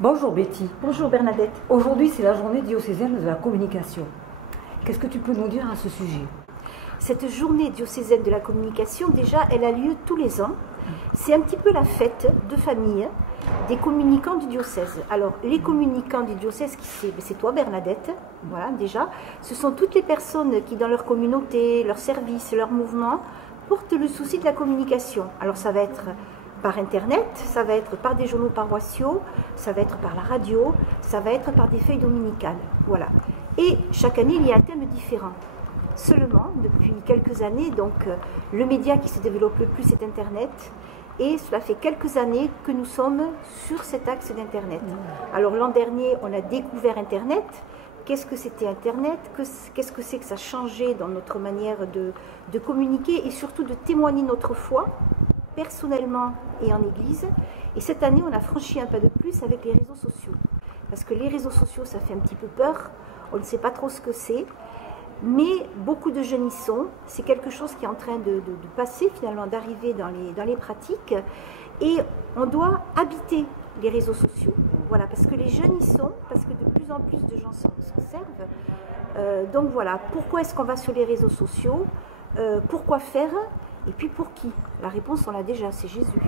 Bonjour Betty. Bonjour Bernadette. Aujourd'hui, c'est la journée diocésaine de la communication. Qu'est-ce que tu peux nous dire à ce sujet? Cette journée diocésaine de la communication, déjà, elle a lieu tous les ans. C'est un petit peu la fête de famille des communicants du diocèse. Alors, les communicants du diocèse, c'est toi Bernadette, voilà déjà. Ce sont toutes les personnes qui, dans leur communauté, leur service, leur mouvement, portent le souci de la communication. Alors, ça va être par Internet, ça va être par des journaux paroissiaux, ça va être par la radio, ça va être par des feuilles dominicales. Voilà. Et chaque année, il y a un thème différent. Seulement, depuis quelques années, donc le média qui se développe le plus est Internet. Et cela fait quelques années que nous sommes sur cet axe d'Internet. Alors l'an dernier, on a découvert Internet. Qu'est-ce que c'était Internet? Qu'est-ce que c'est que ça a changé dans notre manière de communiquer et surtout de témoigner notre foi, personnellement et en Église. Et cette année, on a franchi un pas de plus avec les réseaux sociaux. Parce que les réseaux sociaux, ça fait un petit peu peur. On ne sait pas trop ce que c'est. Mais beaucoup de jeunes y sont. C'est quelque chose qui est en train de passer, finalement, d'arriver dans les pratiques. Et on doit habiter les réseaux sociaux. Voilà, parce que les jeunes y sont, parce que de plus en plus de gens s'en servent. Donc voilà, pourquoi est-ce qu'on va sur les réseaux sociaux? Pourquoi faire? Et puis pour qui? La réponse, on l'a déjà, c'est Jésus.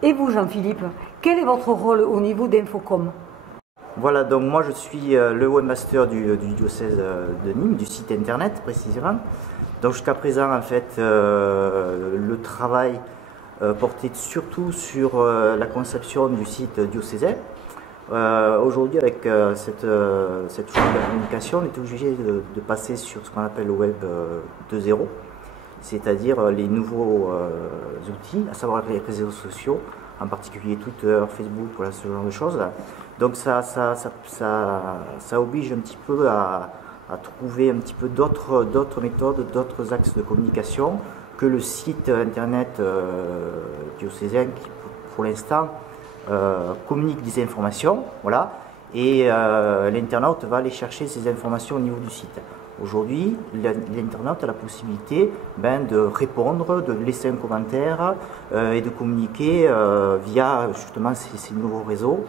Et vous, Jean-Philippe, quel est votre rôle au niveau d'Infocom? Voilà, donc moi je suis le webmaster du diocèse de Nîmes, du site internet précisément. Donc jusqu'à présent, en fait, le travail portait surtout sur la conception du site diocésain. Aujourd'hui, avec cette forme de communication, on est obligé de passer sur ce qu'on appelle le web 2.0, c'est-à-dire les nouveaux outils, à savoir les réseaux sociaux, en particulier Twitter, Facebook, voilà, ce genre de choses. Donc ça oblige un petit peu à trouver un petit peu d'autres méthodes, d'autres axes de communication que le site internet diocésain qui, pour l'instant, communique des informations, voilà, et l'internaute va aller chercher ces informations au niveau du site. Aujourd'hui, l'internaute a la possibilité de répondre, de laisser un commentaire et de communiquer via justement ces nouveaux réseaux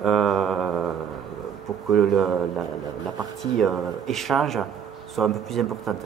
pour que la partie échange soit un peu plus importante.